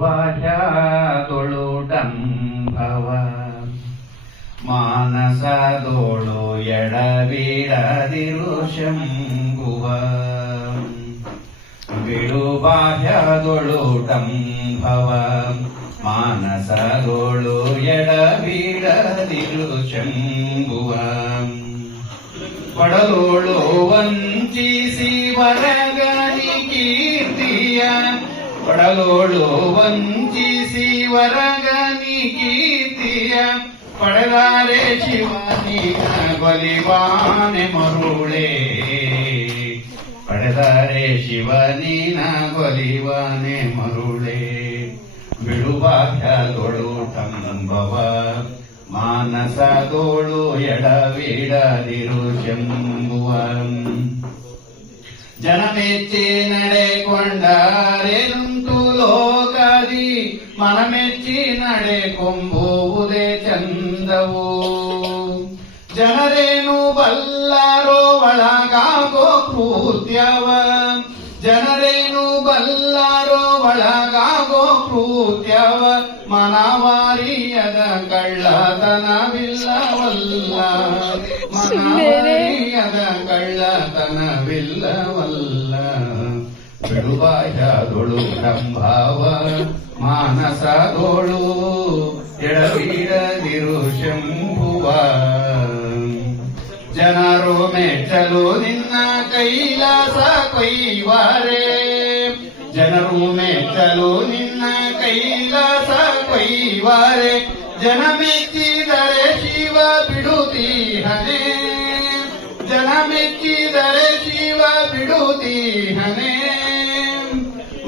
ಬಿಡುಬಾಹ್ಯದೊಳುಡಂಭವ ಮಾನಸದೋಳು ಎಡವಿಡದಿರು ಶಂಭುವ ಬಿಡುಬಾಹ್ಯದೊಳುಡಂಭವ ಮಾನಸದೋಳು ಎಡವಿಡದಿರು ಶಂಭುವ ಪಡಲೋಳು ವಂಚಿಸಿ ವರಗನಿ ಕೀರ್ತಿಯ ಪಡಲೋಳು ವಂಚಿಸಿ ವರಗನಿ ಕೀರ್ತಿಯ ಪಡೆದಾರೆ ಶಿವನಿನ ಬಲಿವಾನೆ ಮರುಳೆ ಪಡೆದಾರೆ ಶಿವನಿನ ಬಲಿವಾನೆ ಮರುಳೆ ಬಿಡುಬಾಹ್ಯದೊಳು ತಂಬವ ಮಾನಸದೋಳು ಎಡವಿಡದಿರು ಶಂಭುವ ಜನಮೆಚ್ಚಿ ನಡೆಕೊಂಡಾರೆನುಂಟು ಲೋಕದಿ ಮನಮೆಚ್ಚಿ ನಡೆಕೊಂಬುವುದೇ ಚಂದವು ಜನರೇನು ಬಲ್ಲಾರೋ ಒಳಗಾಗೋ ಕೃತ್ಯವ ಜನರೇನು ಬಲ್ಲಾರೋ ಒಳಗಾಗೋ ಕೃತ್ಯವ ಮನವಾರಿಯದ ಕಳ್ಳತನವಿಲ್ಲವಲ್ಲ ಮನವಾರಿಯದ ಕಳ್ಳತನವಿಲ್ಲವಲ್ಲ ಬಿಡುಬಾಹ್ಯದೊಳು ಡಂಭವ ಮಾನಸದೋಳು ಎಡವಿಡದಿರು ಶಂಭುವ ಜನರು ಮೆಚ್ಚಲು ನಿನ್ನ ಕೈಲಾಸ ಕೊಯ್ವಾರೆ ಜನರು ಮೆಚ್ಚಲು ನಿನ್ನ ಕೈಲಾಸ ಕೊಯ್ವಾರೆ ಜನ ಮೆಚ್ಚಿದರೆ ಶಿವ ಬಿಡುತ್ತೀಹನೆ ಜನ ಮೆಚ್ಚಿದರೆ ಶಿವ ಬಿಡುತ್ತೀಹನೆ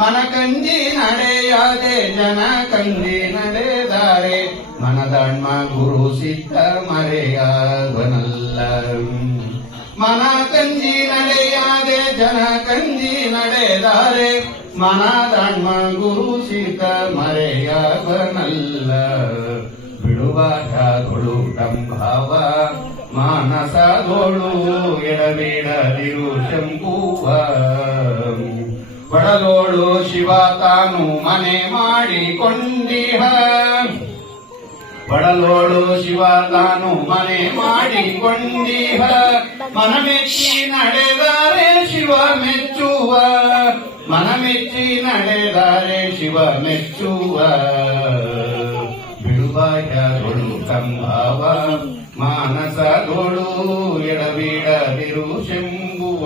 ಮನಕಂಜಿ ನಡೆಯಾದೆ ಜನ ಕಂಜಿ ನಡೆದಾರೆ ಮನದಾಣ್ಮ ಗುರು ಸಿದ್ಧ ಮರೆಯಾಗನಲ್ಲ ಮನ ಕಂಜಿ ನಡೆಯಾದೆ ಜನ ಕಂಜಿ ನಡೆದಾರೆ ಮನದಾಣ್ಮ ಗುರು ಸಿದ್ಧ ಮರೆಯಾಗನಲ್ಲ ಬಿಡುಬಾಹ್ಯದೊಳು ಡಂಭವ ಮಾನಸದೋಳು ಎಡಬಿಡದಿರು ಶಂಭುವ ಬಡಲೋಳು ಶಿವ ತಾನು ಮನೆ ಮಾಡಿಕೊಂಡಿಹ ಬಡಲೋಳು ಶಿವ ತಾನು ಮನೆ ಮಾಡಿಕೊಂಡಿಹ ಮನಮೆಚ್ಚಿ ನಡೆದಾರೆ ಶಿವ ಮೆಚ್ಚುವ ಮನಮೆಚ್ಚಿ ನಡೆದಾರೆ ಶಿವ ಮೆಚ್ಚುವ ಬಿಡುಬಾಹ್ಯದೊಳು ಸಂಭವ ಮಾನಸದೋಳು ಎಡಬಿಡದಿರು ಶಂಭುವ